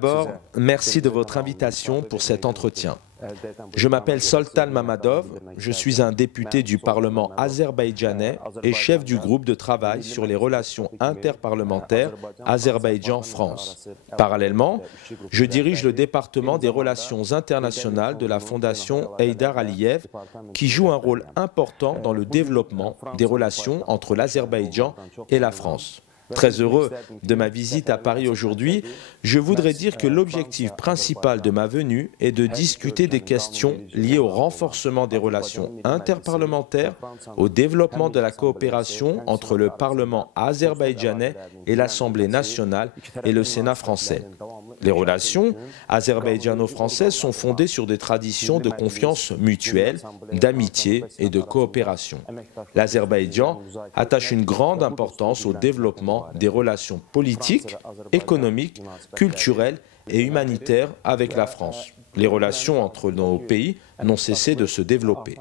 d'abord, merci de votre invitation pour cet entretien. Je m'appelle Soltan Mamadov, je suis un député du Parlement azerbaïdjanais et chef du groupe de travail sur les relations interparlementaires Azerbaïdjan-France. Parallèlement, je dirige le département des relations internationales de la Fondation Heydar Aliyev, qui joue un rôle important dans le développement des relations entre l'Azerbaïdjan et la France. Très heureux de ma visite à Paris aujourd'hui, je voudrais dire que l'objectif principal de ma venue est de discuter des questions liées au renforcement des relations interparlementaires, au développement de la coopération entre le Parlement azerbaïdjanais et l'Assemblée nationale et le Sénat français. Les relations azerbaïdjano-françaises sont fondées sur des traditions de confiance mutuelle, d'amitié et de coopération. L'Azerbaïdjan attache une grande importance au développement des relations politiques, économiques, culturelles et humanitaires avec la France. Les relations entre nos pays n'ont cessé de se développer.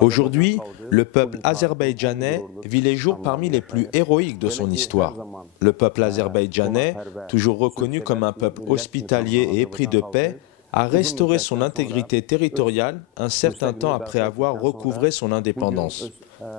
Aujourd'hui, le peuple azerbaïdjanais vit les jours parmi les plus héroïques de son histoire. Le peuple azerbaïdjanais, toujours reconnu comme un peuple hospitalier et épris de paix, a restauré son intégrité territoriale un certain temps après avoir recouvré son indépendance.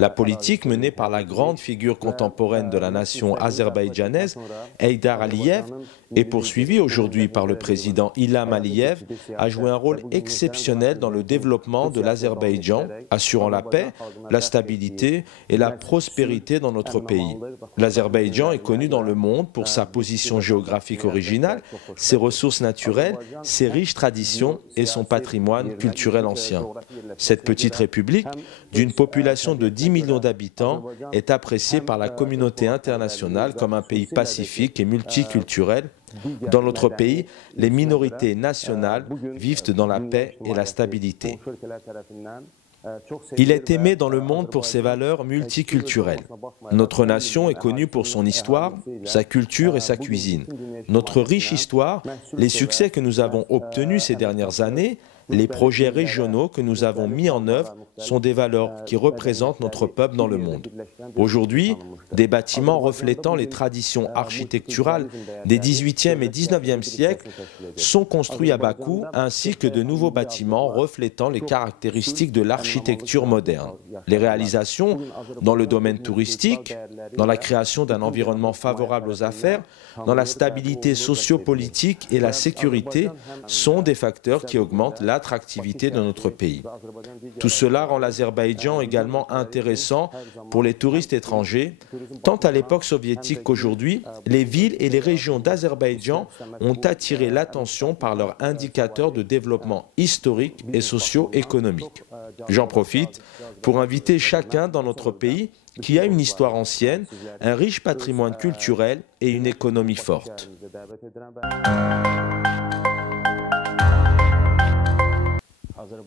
La politique menée par la grande figure contemporaine de la nation azerbaïdjanaise, Heydar Aliyev, et poursuivie aujourd'hui par le président Ilham Aliyev, a joué un rôle exceptionnel dans le développement de l'Azerbaïdjan, assurant la paix, la stabilité et la prospérité dans notre pays. L'Azerbaïdjan est connu dans le monde pour sa position géographique originale, ses ressources naturelles, ses riches traditions et son patrimoine culturel ancien. Cette petite république, d'une population de 10 millions d'habitants, est appréciée par la communauté internationale comme un pays pacifique et multiculturel. Dans notre pays, les minorités nationales vivent dans la paix et la stabilité. Il est aimé dans le monde pour ses valeurs multiculturelles. Notre nation est connue pour son histoire, sa culture et sa cuisine. Notre riche histoire, les succès que nous avons obtenus ces dernières années, les projets régionaux que nous avons mis en œuvre sont des valeurs qui représentent notre peuple dans le monde. Aujourd'hui, des bâtiments reflétant les traditions architecturales des 18e et 19e siècles sont construits à Bakou, ainsi que de nouveaux bâtiments reflétant les caractéristiques de l'architecture moderne. Les réalisations dans le domaine touristique, dans la création d'un environnement favorable aux affaires, dans la stabilité sociopolitique et la sécurité sont des facteurs qui augmentent l'attractivité de notre pays. Tout cela rend l'Azerbaïdjan également intéressant pour les touristes étrangers, tant à l'époque soviétique qu'aujourd'hui, les villes et les régions d'Azerbaïdjan ont attiré l'attention par leurs indicateurs de développement historique et socio-économique. J'en profite pour inviter chacun dans notre pays qui a une histoire ancienne, un riche patrimoine culturel et une économie forte.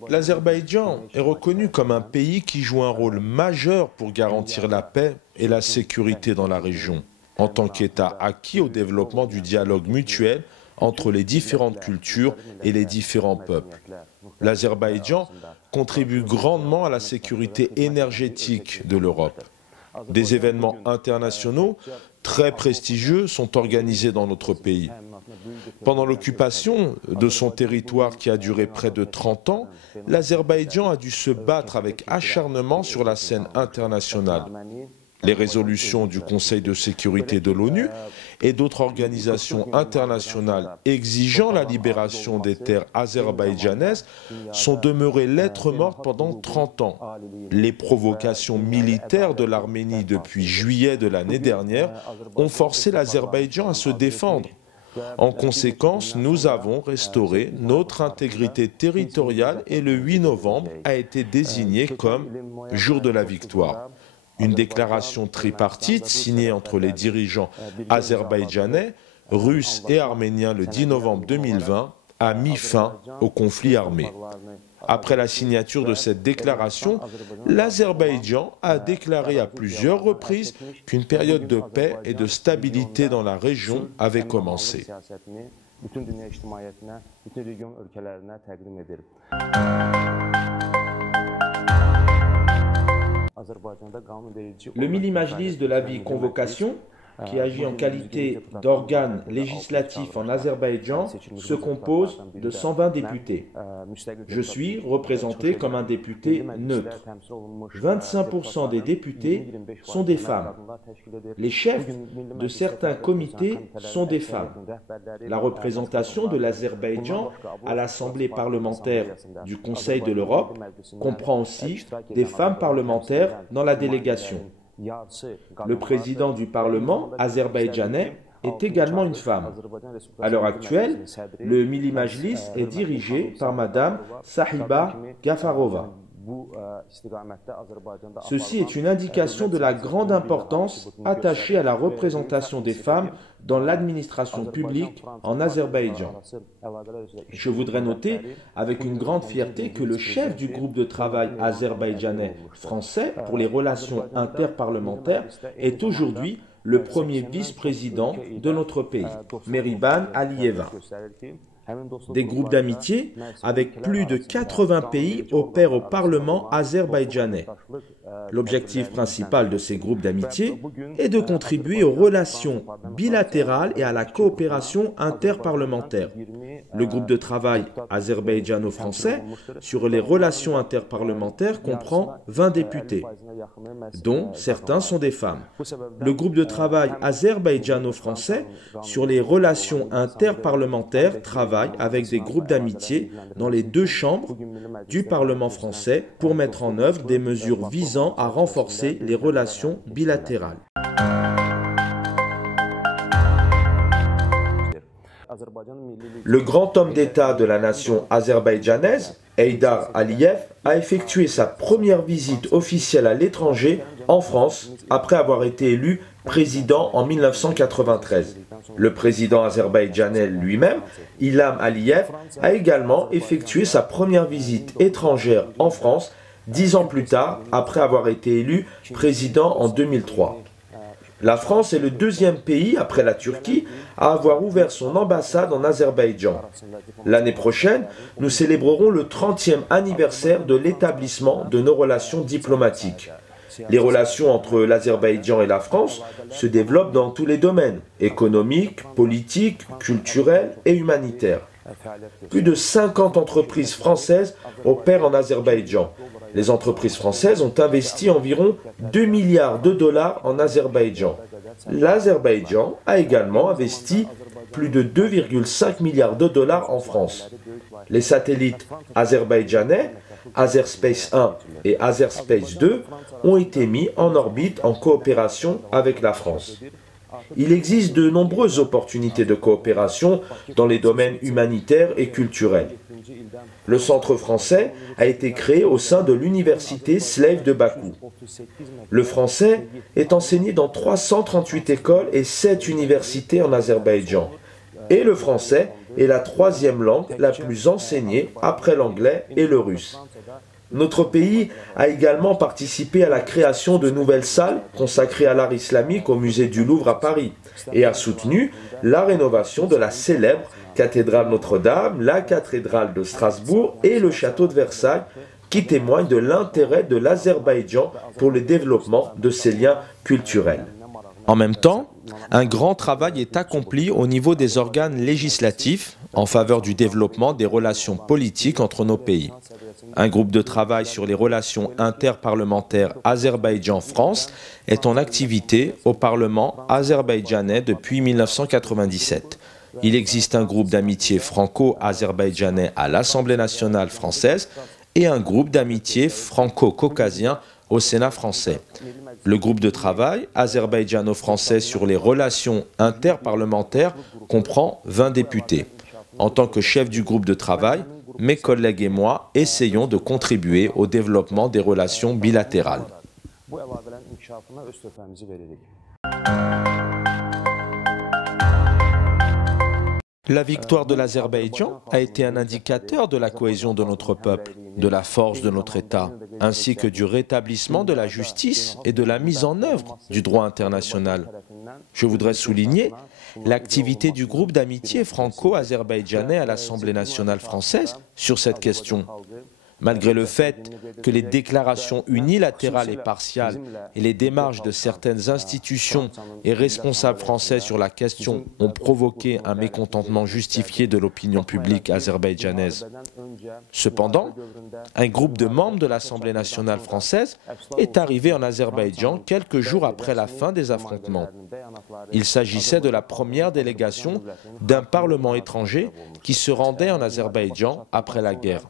L'Azerbaïdjan est reconnu comme un pays qui joue un rôle majeur pour garantir la paix et la sécurité dans la région, en tant qu'État acquis au développement du dialogue mutuel entre les différentes cultures et les différents peuples. L'Azerbaïdjan contribue grandement à la sécurité énergétique de l'Europe. Des événements internationaux très prestigieux sont organisés dans notre pays. Pendant l'occupation de son territoire qui a duré près de 30 ans, l'Azerbaïdjan a dû se battre avec acharnement sur la scène internationale. Les résolutions du Conseil de sécurité de l'ONU et d'autres organisations internationales exigeant la libération des terres azerbaïdjanaises sont demeurées lettres mortes pendant 30 ans. Les provocations militaires de l'Arménie depuis juillet de l'année dernière ont forcé l'Azerbaïdjan à se défendre. En conséquence, nous avons restauré notre intégrité territoriale et le 8 novembre a été désigné comme jour de la victoire. Une déclaration tripartite signée entre les dirigeants azerbaïdjanais, russes et arméniens le 10 novembre 2020 a mis fin au conflit armé. Après la signature de cette déclaration, l'Azerbaïdjan a déclaré à plusieurs reprises qu'une période de paix et de stabilité dans la région avait commencé. Le Milli Majlis de la vie convocation, qui agit en qualité d'organe législatif en Azerbaïdjan, se compose de 120 députés. Je suis représenté comme un député neutre. 25% des députés sont des femmes. Les chefs de certains comités sont des femmes. La représentation de l'Azerbaïdjan à l'Assemblée parlementaire du Conseil de l'Europe comprend aussi des femmes parlementaires dans la délégation. Le président du Parlement azerbaïdjanais est également une femme. À l'heure actuelle, le Milli Majlis est dirigé par Madame Sahiba Gafarova. Ceci est une indication de la grande importance attachée à la représentation des femmes dans l'administration publique en Azerbaïdjan. Je voudrais noter avec une grande fierté que le chef du groupe de travail azerbaïdjanais français pour les relations interparlementaires est aujourd'hui le premier vice-président de notre pays, Meriban Aliyeva. Des groupes d'amitié avec plus de 80 pays opèrent au Parlement azerbaïdjanais. L'objectif principal de ces groupes d'amitié est de contribuer aux relations bilatérales et à la coopération interparlementaire. Le groupe de travail azerbaïdjano-français sur les relations interparlementaires comprend 20 députés, dont certains sont des femmes. Le groupe de travail azerbaïdjano-français sur les relations interparlementaires travaille avec des groupes d'amitié dans les deux chambres du Parlement français pour mettre en œuvre des mesures visant à renforcer les relations bilatérales. Le grand homme d'État de la nation azerbaïdjanaise, Heydar Aliyev, a effectué sa première visite officielle à l'étranger en France après avoir été élu président en 1993. Le président azerbaïdjanais lui-même, Ilham Aliyev, a également effectué sa première visite étrangère en France 10 ans plus tard, après avoir été élu président en 2003. La France est le deuxième pays, après la Turquie, à avoir ouvert son ambassade en Azerbaïdjan. L'année prochaine, nous célébrerons le 30e anniversaire de l'établissement de nos relations diplomatiques. Les relations entre l'Azerbaïdjan et la France se développent dans tous les domaines, économiques, politiques, culturels et humanitaires. Plus de 50 entreprises françaises opèrent en Azerbaïdjan. Les entreprises françaises ont investi environ 2 milliards de dollars en Azerbaïdjan. L'Azerbaïdjan a également investi plus de 2,5 milliards de dollars en France. Les satellites azerbaïdjanais, Azerspace 1 et Azerspace 2, ont été mis en orbite en coopération avec la France. Il existe de nombreuses opportunités de coopération dans les domaines humanitaires et culturels. Le centre français a été créé au sein de l'université Slave de Bakou. Le français est enseigné dans 338 écoles et 7 universités en Azerbaïdjan. Et le français est la troisième langue la plus enseignée après l'anglais et le russe. Notre pays a également participé à la création de nouvelles salles consacrées à l'art islamique au musée du Louvre à Paris et a soutenu la rénovation de la célèbre cathédrale Notre-Dame, la cathédrale de Strasbourg et le château de Versailles, qui témoignent de l'intérêt de l'Azerbaïdjan pour le développement de ses liens culturels. En même temps, un grand travail est accompli au niveau des organes législatifs en faveur du développement des relations politiques entre nos pays. Un groupe de travail sur les relations interparlementaires Azerbaïdjan-France est en activité au Parlement azerbaïdjanais depuis 1997. Il existe un groupe d'amitié franco-azerbaïdjanais à l'Assemblée nationale française et un groupe d'amitié franco-caucasien au Sénat français. Le groupe de travail azerbaïdjano-français sur les relations interparlementaires comprend 20 députés. En tant que chef du groupe de travail, mes collègues et moi essayons de contribuer au développement des relations bilatérales. La victoire de l'Azerbaïdjan a été un indicateur de la cohésion de notre peuple, de la force de notre État, ainsi que du rétablissement de la justice et de la mise en œuvre du droit international. Je voudrais souligner l'activité du groupe d'amitié franco-azerbaïdjanais à l'Assemblée nationale française sur cette question. Malgré le fait que les déclarations unilatérales et partiales et les démarches de certaines institutions et responsables français sur la question ont provoqué un mécontentement justifié de l'opinion publique azerbaïdjanaise. Cependant, un groupe de membres de l'Assemblée nationale française est arrivé en Azerbaïdjan quelques jours après la fin des affrontements. Il s'agissait de la première délégation d'un parlement étranger qui se rendait en Azerbaïdjan après la guerre.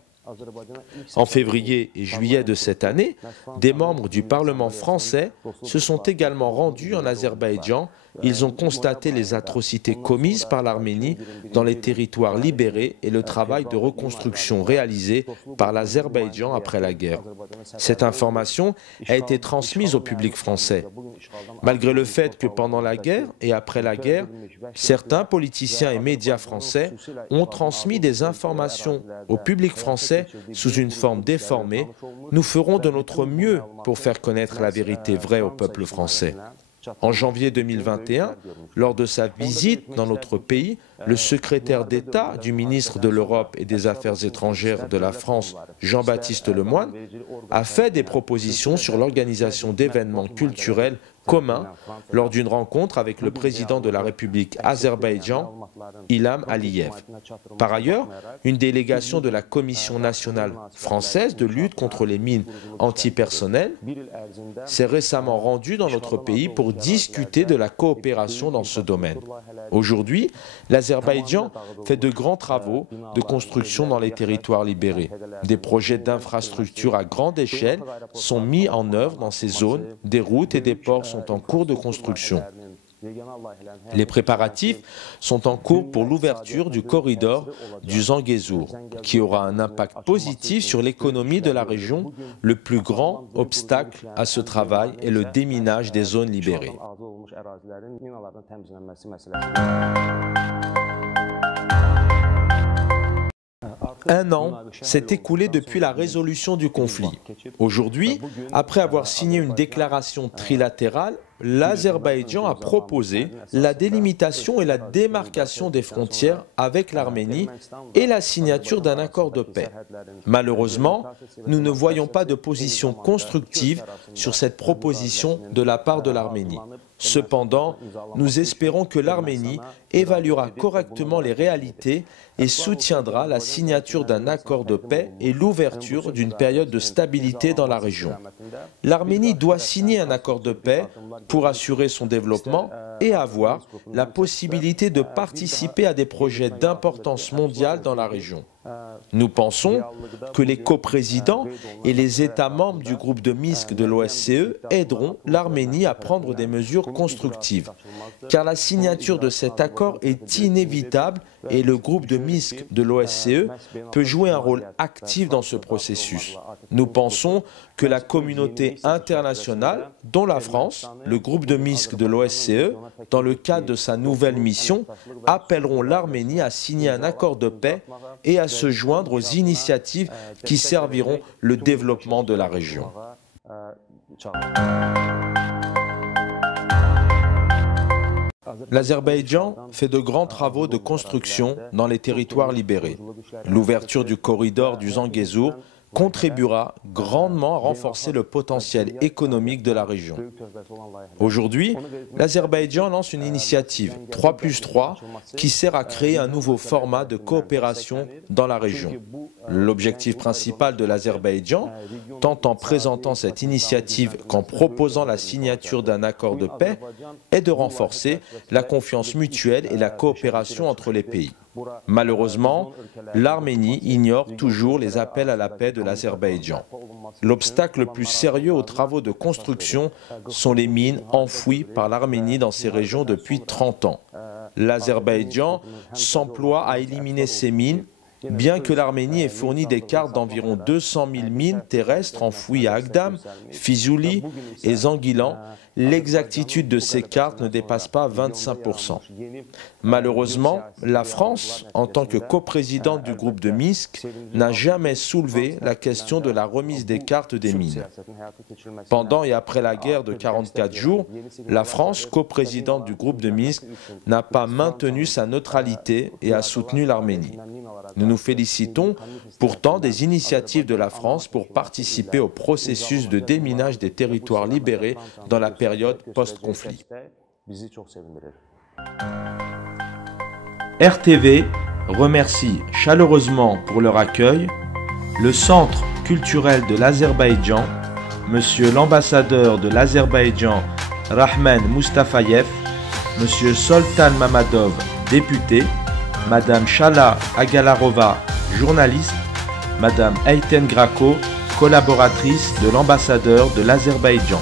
En février et juillet de cette année, des membres du Parlement français se sont également rendus en Azerbaïdjan. Ils ont constaté les atrocités commises par l'Arménie dans les territoires libérés et le travail de reconstruction réalisé par l'Azerbaïdjan après la guerre. Cette information a été transmise au public français. Malgré le fait que pendant la guerre et après la guerre, certains politiciens et médias français ont transmis des informations au public français sous une forme déformée, nous ferons de notre mieux pour faire connaître la vérité vraie au peuple français. En janvier 2021, lors de sa visite dans notre pays, le secrétaire d'État du ministre de l'Europe et des Affaires étrangères de la France, Jean-Baptiste Lemoyne, a fait des propositions sur l'organisation d'événements culturels communs lors d'une rencontre avec le président de la République Azerbaïdjan, Ilham Aliyev. Par ailleurs, une délégation de la Commission nationale française de lutte contre les mines antipersonnelles s'est récemment rendue dans notre pays pour discuter de la coopération dans ce domaine. Aujourd'hui, l'Azerbaïdjan fait de grands travaux de construction dans les territoires libérés. Des projets d'infrastructures à grande échelle sont mis en œuvre dans ces zones, des routes et des ports sont en cours de construction. Les préparatifs sont en cours pour l'ouverture du corridor du Zangezur, qui aura un impact positif sur l'économie de la région. Le plus grand obstacle à ce travail est le déminage des zones libérées. Un an s'est écoulé depuis la résolution du conflit. Aujourd'hui, après avoir signé une déclaration trilatérale, l'Azerbaïdjan a proposé la délimitation et la démarcation des frontières avec l'Arménie et la signature d'un accord de paix. Malheureusement, nous ne voyons pas de position constructive sur cette proposition de la part de l'Arménie. Cependant, nous espérons que l'Arménie évaluera correctement les réalités et soutiendra la signature d'un accord de paix et l'ouverture d'une période de stabilité dans la région. L'Arménie doit signer un accord de paix pour assurer son développement et avoir la possibilité de participer à des projets d'importance mondiale dans la région. Nous pensons que les coprésidents et les États membres du groupe de Minsk de l'OSCE aideront l'Arménie à prendre des mesures constructives, car la signature de cet accord est inévitable et le groupe de Minsk de l'OSCE peut jouer un rôle actif dans ce processus. Nous pensons que la communauté internationale, dont la France, le groupe de Minsk de l'OSCE, dans le cadre de sa nouvelle mission, appelleront l'Arménie à signer un accord de paix et à se joindre aux initiatives qui serviront le développement de la région. L'Azerbaïdjan fait de grands travaux de construction dans les territoires libérés. L'ouverture du corridor du Zangezur contribuera grandement à renforcer le potentiel économique de la région. Aujourd'hui, l'Azerbaïdjan lance une initiative 3+3 qui sert à créer un nouveau format de coopération dans la région. L'objectif principal de l'Azerbaïdjan, tant en présentant cette initiative qu'en proposant la signature d'un accord de paix, est de renforcer la confiance mutuelle et la coopération entre les pays. Malheureusement, l'Arménie ignore toujours les appels à la paix de l'Azerbaïdjan. L'obstacle le plus sérieux aux travaux de construction sont les mines enfouies par l'Arménie dans ces régions depuis 30 ans. L'Azerbaïdjan s'emploie à éliminer ces mines, bien que l'Arménie ait fourni des cartes d'environ 200 000 mines terrestres enfouies à Agdam, Fizuli et Zanguilan. L'exactitude de ces cartes ne dépasse pas 25%. Malheureusement, la France, en tant que coprésidente du groupe de Minsk, n'a jamais soulevé la question de la remise des cartes des mines. Pendant et après la guerre de 44 jours, la France, coprésidente du groupe de Minsk, n'a pas maintenu sa neutralité et a soutenu l'Arménie. Nous nous félicitons pourtant des initiatives de la France pour participer au processus de déminage des territoires libérés dans la période post-conflit. RTV remercie chaleureusement pour leur accueil le Centre culturel de l'Azerbaïdjan, Monsieur l'ambassadeur de l'Azerbaïdjan Rahman Mustafayev, Monsieur Soltan Mamadov, député, Madame Shala Agalarova, journaliste, Madame Ayten Grako, collaboratrice de l'ambassadeur de l'Azerbaïdjan.